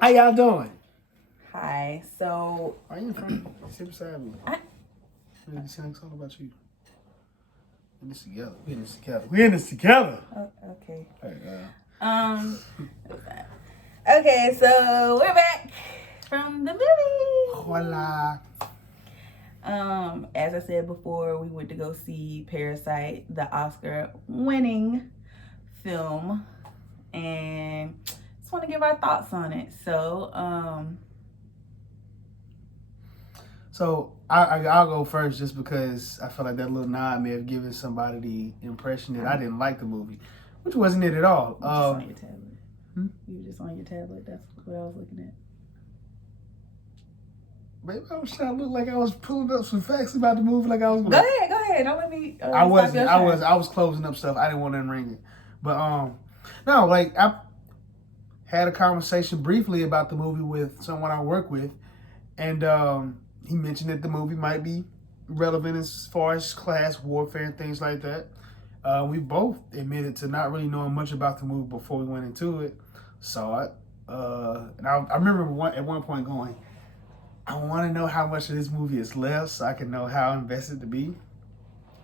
How y'all doing? Hi. So, Are you in front of me? Sit beside me. We're talk about you. In this together. We in this together. We in this together. oh, okay. Hey, Okay. So we're back from the movie. Hola. As I said before, we went to go see Parasite, the Oscar-winning film, and just want to give our thoughts on it. So, I'll go first just because I feel like that little nod may have given somebody the impression that I didn't like the movie, which wasn't it at all. just on your tablet. You were just on your tablet. That's what I was looking at. Maybe I was trying to look like I was pulling up some facts about the movie, like I was. Go ahead. Don't let me. I was closing up stuff. I didn't want them ringing, but no, like I had a conversation briefly about the movie with someone I work with, and he mentioned that the movie might be relevant as far as class warfare and things like that. We both admitted to not really knowing much about the movie before we went into it. So I remember at one point going, I want to know how much of this movie is left so I can know how invested to be.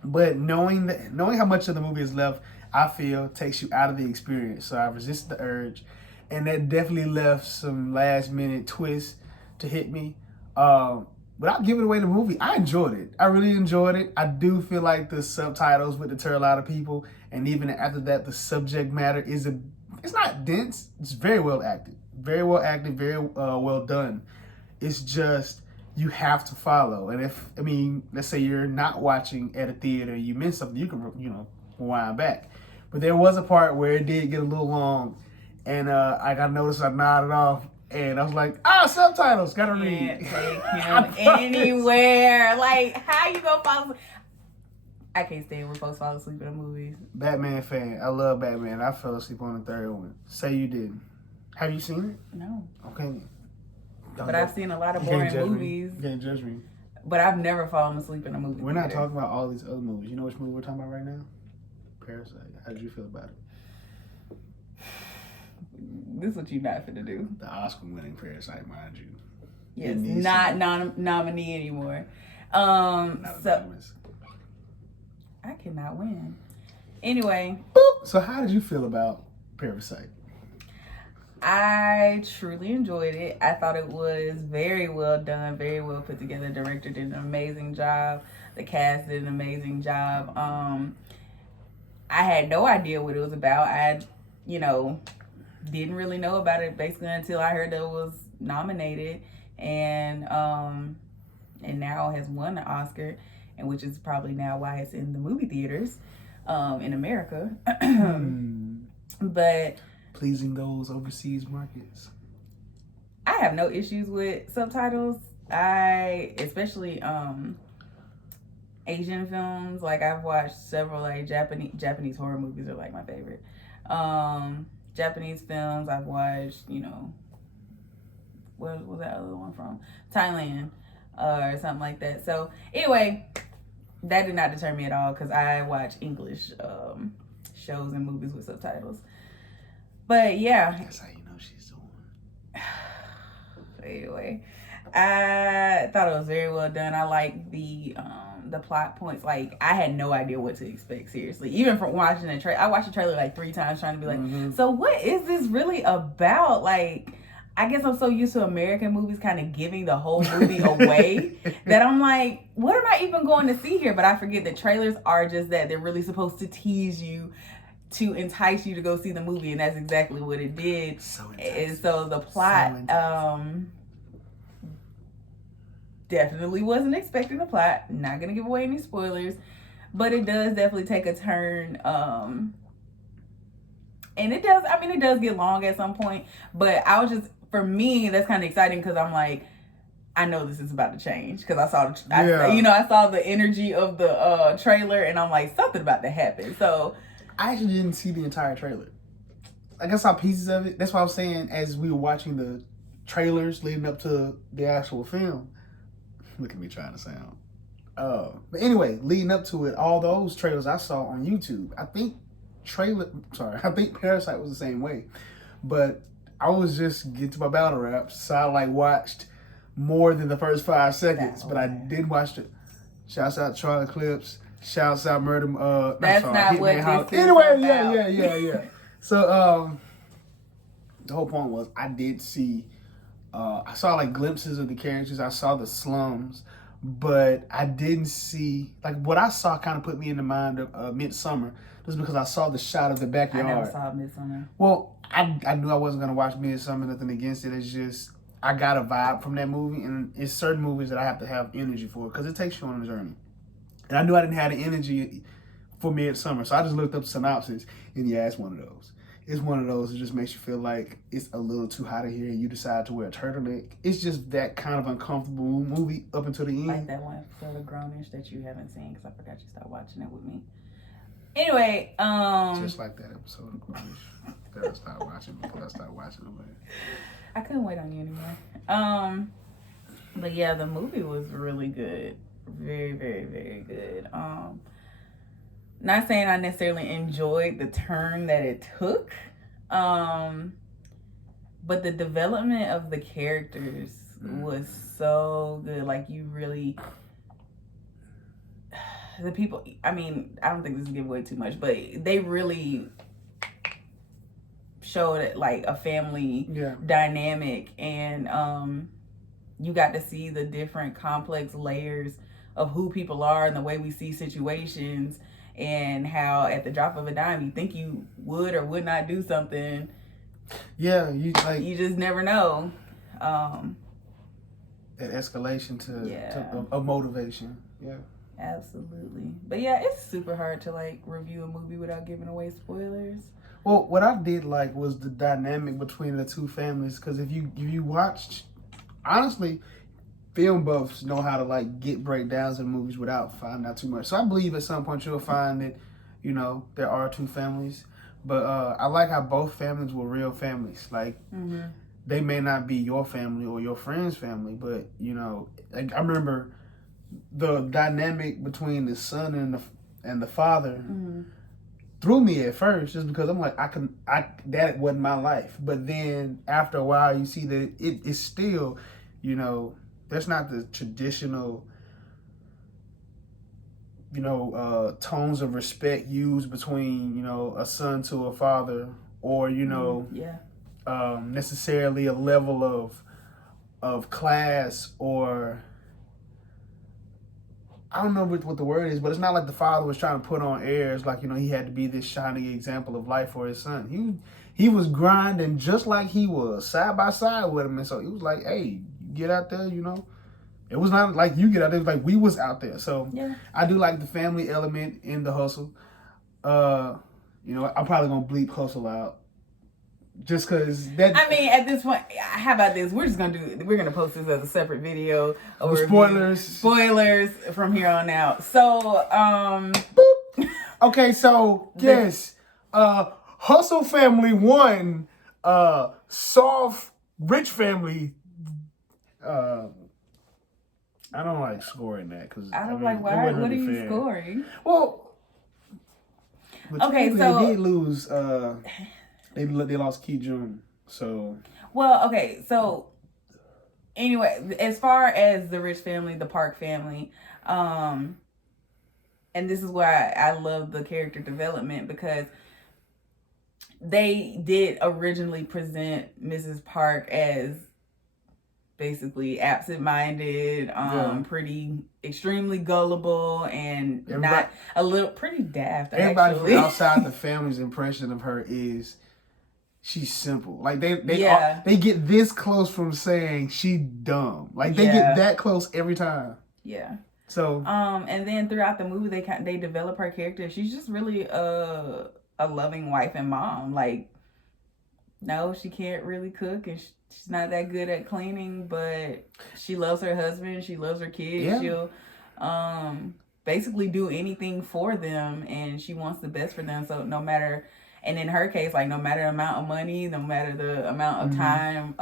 But knowing how much of the movie is left, I feel takes you out of the experience. So I resisted the urge, and that definitely left some last minute twists to hit me. Without giving away the movie, I enjoyed it. I really enjoyed it. I do feel like the subtitles would deter a lot of people, and even after that, the subject matter it's not dense. It's very well acted, very well done. It's just you have to follow. And let's say you're not watching at a theater, you miss something, you can rewind back. But there was a part where it did get a little long, and I got noticed. I nodded off, and I was like, subtitles, gotta read. Can't take him anywhere. Like, how you gonna fall asleep? I can't stand when folks fall asleep in movies. Batman fan. I love Batman. I fell asleep on the third one. Say you didn't. Have you seen it? No. Okay. But I've seen a lot of boring movies. You can't judge me. But I've never fallen asleep in a movie. We're not talking about all these other movies. You know which movie we're talking about right now? Parasite. How did you feel about it? This is what you're not finna do. The Oscar-winning Parasite, mind you. Yes, not nominee anymore. So I cannot win. Anyway. Boop. So how did you feel about Parasite? I truly enjoyed it. I thought it was very well done, very well put together. The director did an amazing job. The cast did an amazing job. I had no idea what it was about. I, didn't really know about it basically until I heard that it was nominated, and now has won the Oscar, and which is probably now why it's in the movie theaters in America. But pleasing those overseas markets. I have no issues with subtitles. Especially Asian films. Like, I've watched several like Japanese horror movies are like my favorite. Japanese films I've watched, where was that other one from? Thailand or something like that. So anyway, that did not deter me at all because I watch English shows and movies with subtitles. But yeah. That's how you know she's the one. Anyway, I thought it was very well done. I like the plot points. Like, I had no idea what to expect, seriously. Even from watching the trailer. I watched the trailer like 3 times trying to be like, so what is this really about? Like, I guess I'm so used to American movies kind of giving the whole movie away that I'm like, what am I even going to see here? But I forget that trailers are just that. They're really supposed to tease you, to entice you to go see the movie, and that's exactly what it did. And so the plot, definitely wasn't expecting the plot. Not gonna give away any spoilers, but it does definitely take a turn. And it does get long at some point. But for me, that's kind of exciting because I'm like, I know this is about to change because I saw I saw the energy of the trailer, and I'm like, something about to happen. So I actually didn't see the entire trailer. I guess I saw pieces of it. That's why I was saying, as we were watching the trailers leading up to the actual film. Look at me trying to sound. But anyway, leading up to it, all those trailers I saw on YouTube. I think Parasite was the same way. But I was just getting to my battle raps, so I like watched more than the first 5 seconds, but I did watch it. Shouts out Charlie Clips. Shouts out Murder. That's not what Hitman this is Anyway, about. yeah. So the whole point was I did see. I saw like glimpses of the characters. I saw the slums, but I didn't see like what I saw. Kind of put me in the mind of MidSummer, just because I saw the shot of the backyard. I never saw MidSummer. Well, I knew I wasn't gonna watch MidSummer. Nothing against it. It's just I got a vibe from that movie, and it's certain movies that I have to have energy for because it takes you on a journey. And I knew I didn't have the energy for MidSummer, so I just looked up synopsis, and yeah, it's one of those. It's one of those that just makes you feel like it's a little too hot in here, and you decide to wear a turtleneck. It's just that kind of uncomfortable movie up until the end. Like that one episode of Grownish that you haven't seen because I forgot you stopped watching it with me. Anyway, just like that episode of Grownish that I stopped watching before I started watching it. I couldn't wait on you anymore. But yeah, the movie was really good. Very, very, very good. Not saying I necessarily enjoyed the turn that it took, but the development of the characters was so good. Like you really, the people. I mean, I don't think this is give away too much, but they really showed it like a family dynamic, and you got to see the different complex layers of who people are and the way we see situations. And how at the drop of a dime you think you would or would not do something. Yeah, you just never know. That escalation to a motivation. Yeah. Absolutely. But yeah, it's super hard to like review a movie without giving away spoilers. Well, what I did like was the dynamic between the two families, because if you watched, honestly, film buffs know how to like get breakdowns of movies without finding out too much. So I believe at some point you'll find that, there are two families. But I like how both families were real families. Like they may not be your family or your friend's family, but like I remember the dynamic between the son and the father threw me at first, just because I'm like that wasn't my life. But then after a while you see that it's still, that's not the traditional, tones of respect used between, a son to a father, or, necessarily a level of class, or I don't know what the word is, but it's not like the father was trying to put on airs, like, he had to be this shining example of life for his son. He was grinding just like he was, side by side with him, and so he was like, hey, get out there, It was not like you get out there, it was like we was out there. So I do like the family element in the hustle. I'm probably gonna bleep hustle out. Just cause that, I mean, at this point, how about this? We're gonna post this as a separate video. Spoilers from here on out. So okay, so yes. Hustle Family 1, soft rich family. I don't like scoring that because I don't like why. What are you scoring? Well, okay, so they did lose. They lost Ki Jun. So so anyway, as far as the rich family, the Park family, and this is why I love the character development, because they did originally present Mrs. Park as basically absent-minded, pretty extremely gullible, and not a little pretty daft. Everybody from outside the family's impression of her is she's simple. Like they get this close from saying she dumb. Like they get that close every time. Yeah. So and then throughout the movie they develop her character. She's just really a loving wife and mom. Like, no, she can't really cook, and she's not that good at cleaning, but she loves her husband. She loves her kids. Yeah. She'll basically do anything for them, and she wants the best for them. So no matter, and in her case, like no matter the amount of money, no matter the amount of time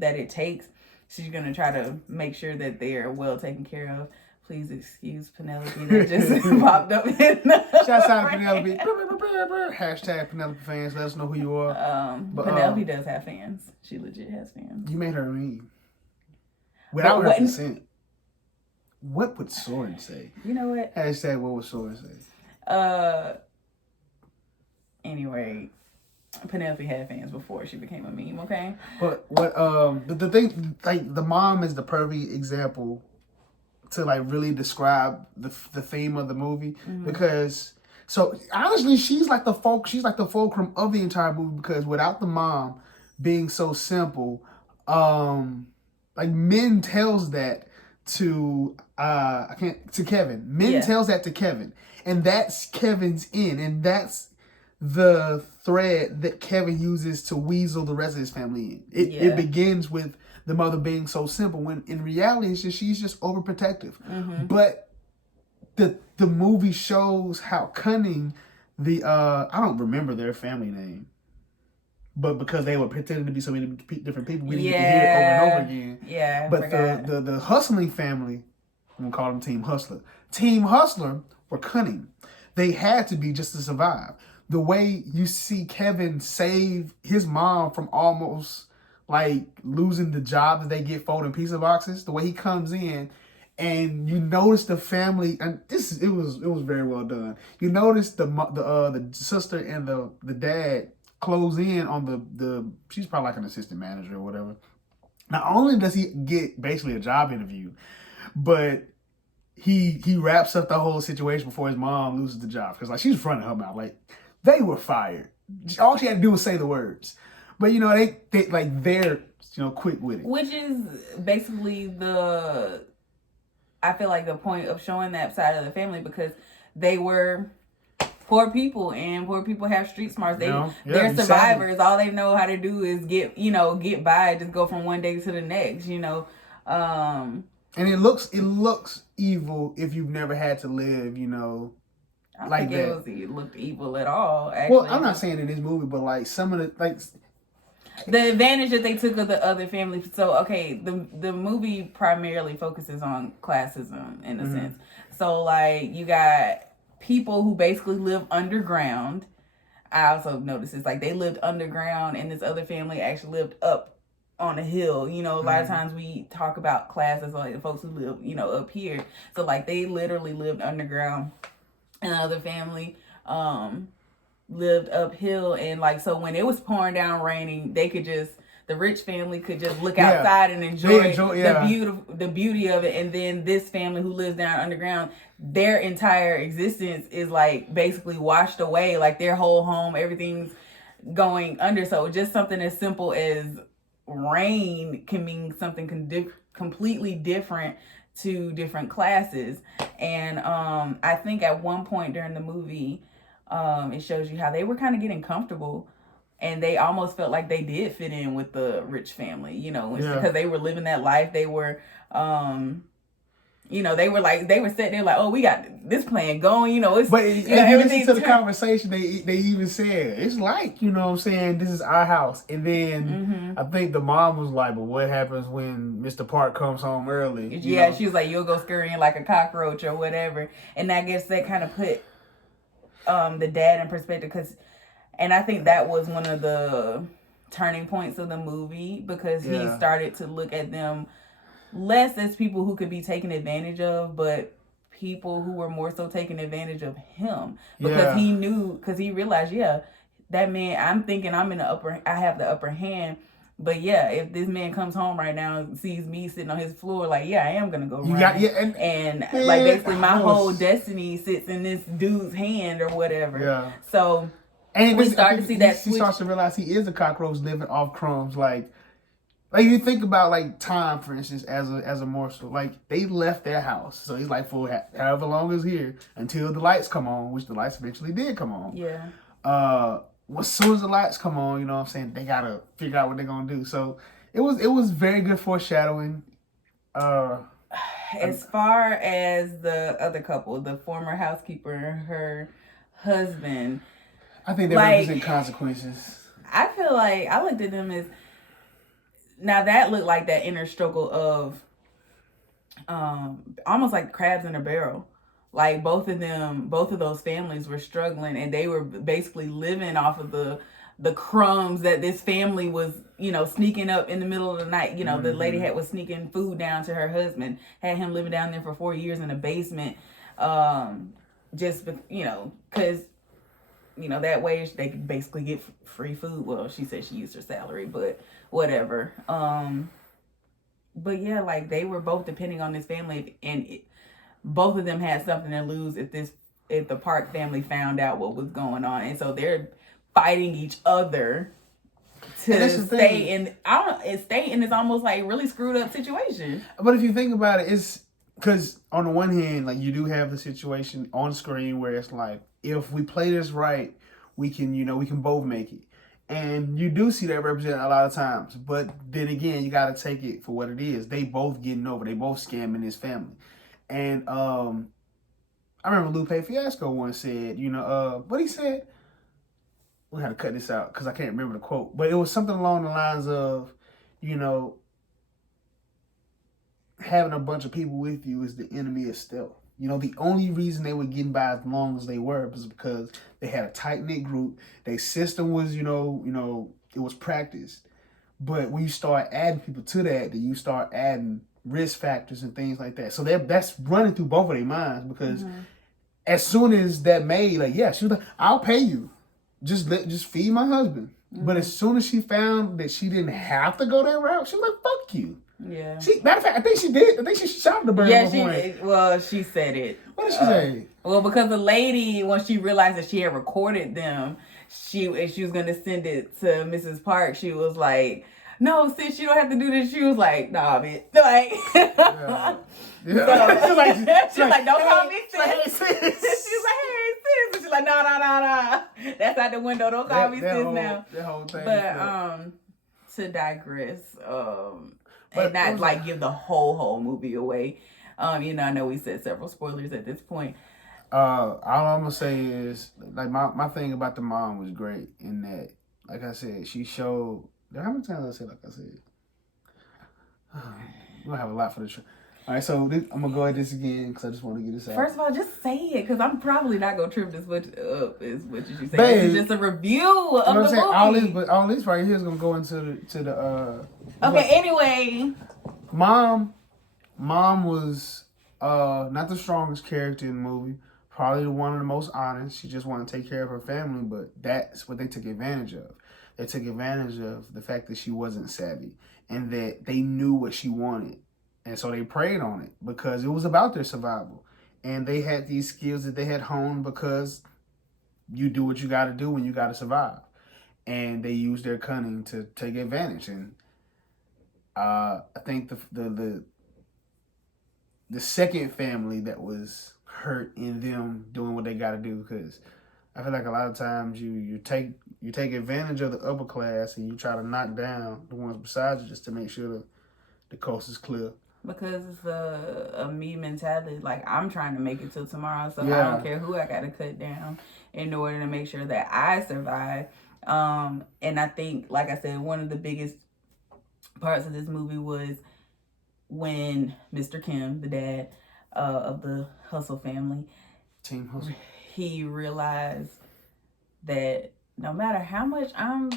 that it takes, she's gonna try to make sure that they're well taken care of. Please excuse Penelope that just popped up. Shouts out to Penelope. Hashtag Penelope fans. Let us know who you are. Penelope does have fans. She legit has fans. You made her mean. Without her consent. What would Soren say? You know what? Hashtag what would Soren say? Anyway, Penelope had fans before she became a meme, okay? But what the thing, like, the mom is the perfect example to like really describe the theme of the movie, because so honestly she's like the fulcrum of the entire movie, because without the mom being so simple, like Min tells that to Kevin. Min tells that to Kevin, and that's Kevin's in, and that's the thread that Kevin uses to weasel the rest of his family in. It begins with the mother being so simple, when in reality it's just she's just overprotective. But the movie shows how cunning the I don't remember their family name, but because they were pretending to be so many different people, we didn't get to hear it over and over again. Yeah, but the hustling family, I'm gonna call them Team Hustler. Team Hustler were cunning. They had to be just to survive. The way you see Kevin save his mom from almost like losing the job that they get folding pizza boxes, the way he comes in and you notice the family, and it was very well done. You notice the sister and the dad close in on the she's probably like an assistant manager or whatever. Not only does he get basically a job interview, but he wraps up the whole situation before his mom loses the job, because like she's running her mouth like they were fired. All she had to do was say the words. But you know, they like they're quick with it. Which is basically I feel like the point of showing that side of the family, because they were poor people, and poor people have street smarts. They're survivors. All they know how to do is get by, just go from one day to the next, And it looks evil if you've never had to live, I like think that. It looked evil at all, actually. Well, I'm not saying in this movie, but like some of the advantage that they took of the other family. So, okay, the movie primarily focuses on classism in a sense. So, like, you got people who basically live underground. I also noticed it's like they lived underground, and this other family actually lived up on a hill. A lot of times we talk about classes like the folks who live, up here. So, like, they literally lived underground. And the other family lived uphill, and like, so when it was pouring down raining, the rich family could just look outside and enjoy the beauty of it. And then this family who lives down underground, their entire existence is like basically washed away, like their whole home, everything's going under. So just something as simple as rain can mean something completely different to different classes. And I think at one point during the movie, it shows you how they were kind of getting comfortable, and they almost felt like they did fit in with the rich family, because they were living that life. They were they were sitting there like, oh, we got this plan going, it's, but if you listen to the conversation, they even said it's like, this is our house. And then I think the mom was like, but what happens when Mr. Park comes home early? She was like, you'll go scurrying like a cockroach or whatever. And I guess that kind of put the dad in perspective, and I think that was one of the turning points of the movie, because he started to look at them less as people who could be taken advantage of, but people who were more so taking advantage of him, because he realized, that man, I'm thinking I have the upper hand, but if this man comes home right now and sees me sitting on his floor, like, I am gonna go run, and like basically my whole destiny sits in this dude's hand or whatever. So and we start to see that he starts to realize he is a cockroach living off crumbs. Like you think about like time, for instance, as a morsel. Like they left their house, so he's like for however long is here until the lights come on, which the lights eventually did come on. As soon as the lights come on, they gotta figure out what they're gonna do. So it was very good foreshadowing. As far as the other couple, the former housekeeper and her husband, I think they represent consequences. I feel like I looked at them as, now that looked like that inner struggle of almost like crabs in a barrel. Like both of those families were struggling, and they were basically living off of the crumbs that this family was, sneaking up in the middle of the night. The lady was sneaking food down to her husband, had him living down there for 4 years in a basement, just because that way they could basically get free food. Well, she said she used her salary, but whatever. But yeah, like they were both depending on this family, and both of them had something to lose if the Park family found out what was going on, and so they're fighting each other to stay in. Stay in this almost like really screwed up situation. But if you think about it, it's because on the one hand, like you do have the situation on screen where it's like, if we play this right, we can both make it. And you do see that represented a lot of times. But then again, you got to take it for what it is. They both getting over. They both scamming this family. And I remember Lupe Fiasco once said, what he said? We had to cut this out because I can't remember the quote. But it was something along the lines of, having a bunch of people with you is the enemy of stealth. The only reason they were getting by as long as they were was because they had a tight-knit group. Their system was, it was practiced. But when you start adding people to that, then you start adding risk factors and things like that. So that's running through both of their minds because as soon as that maid, she was like, I'll pay you. Just feed my husband. But as soon as she found that she didn't have to go that route, she was like, fuck you. Yeah. Matter of fact, I think she did. I think she shot the bird. Yeah, she did. Well, she said it. What did she say? Well, because the lady, when she realized that she had recorded them, she was going to send it to Mrs. Park. She was like, no, sis, you don't have to do this. She was like, nah, bitch. Like, yeah. So, she's like, don't call me sis. Hey, sis. She's like, hey, sis. And she's like, nah. That's out the window. Don't call me sis now. That whole thing. But to digress, and not like give the whole movie away. I know we said several spoilers at this point. All I'm gonna say is, like, my thing about the mom was great in that, like I said, she showed. How many times I said like I said? We're gonna have a lot for the show. All right, so I'm gonna go at this again because I just want to get this out. First of all, just say it because I'm probably not gonna trip this much up as much as you say. Babe, this is just a review of the movie. All this right here is gonna go into the. Okay. Anyway, Mom was not the strongest character in the movie. Probably one of the most honest. She just wanted to take care of her family, but that's what they took advantage of. They took advantage of the fact that she wasn't savvy and that they knew what she wanted. And so they preyed on it because it was about their survival. And they had these skills that they had honed because you do what you got to do when you got to survive. And they used their cunning to take advantage. And I think the second family that was hurt in them doing what they got to do, because I feel like a lot of times you take advantage of the upper class and you try to knock down the ones beside you just to make sure the coast is clear. Because it's a me mentality. Like, I'm trying to make it till tomorrow, so I don't care who I got to cut down in order to make sure that I survive. And I think, like I said, one of the biggest parts of this movie was when Mr. Kim, the dad of the Hustle family, Team Hustle, he realized that no matter how much I'm,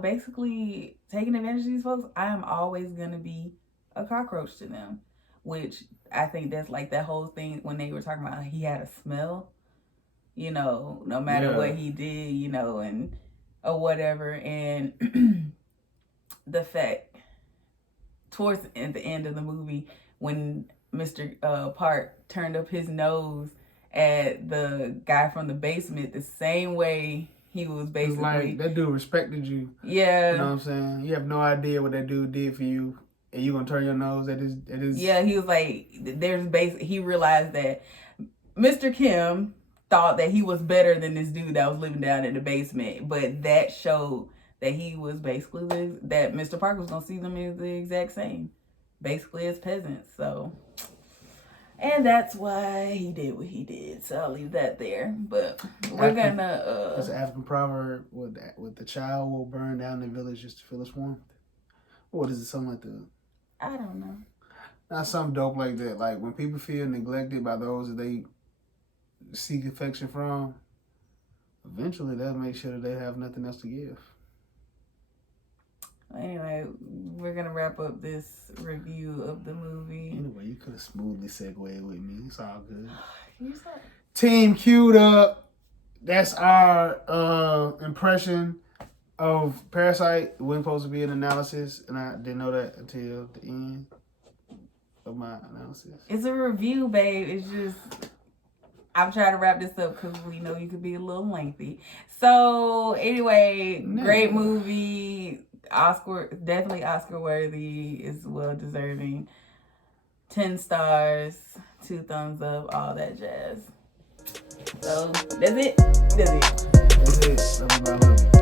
basically taking advantage of these folks, I am always going to be a cockroach to them, which I think that's like that whole thing when they were talking about he had a smell, no matter what he did, and or whatever. And the fact towards the end of the movie when Mr. Park turned up his nose at the guy from the basement the same way he was basically like that dude respected you. Yeah. You know what I'm saying? You have no idea what that dude did for you. And you gonna turn your nose at his... Yeah, he was like, he realized that Mr. Kim thought that he was better than this dude that was living down in the basement. But that showed that he was basically, that Mr. Park was gonna see them as the exact same. Basically as peasants, so... And that's why he did what he did. So I'll leave that there. But we're gonna... There's an African proverb with the child will burn down the village just to feel its warmth. What is it? Something like that? I don't know. Not something dope like that. Like when people feel neglected by those that they seek affection from, eventually they'll make sure that they have nothing else to give. Anyway, we're gonna wrap up this review of the movie. Anyway, you could have smoothly segued with me. It's all good. Can you stop? Team queued up. That's our impression of Parasite. It wasn't supposed to be an analysis, and I didn't know that until the end of my analysis. It's a review, babe. It's just I'm trying to wrap this up because we know you could be a little lengthy. So anyway, great movie. Oscar, definitely Oscar worthy. Is well deserving. 10 stars, 2 thumbs up, all that jazz. So that's it. That's it. Love you, bye, love you.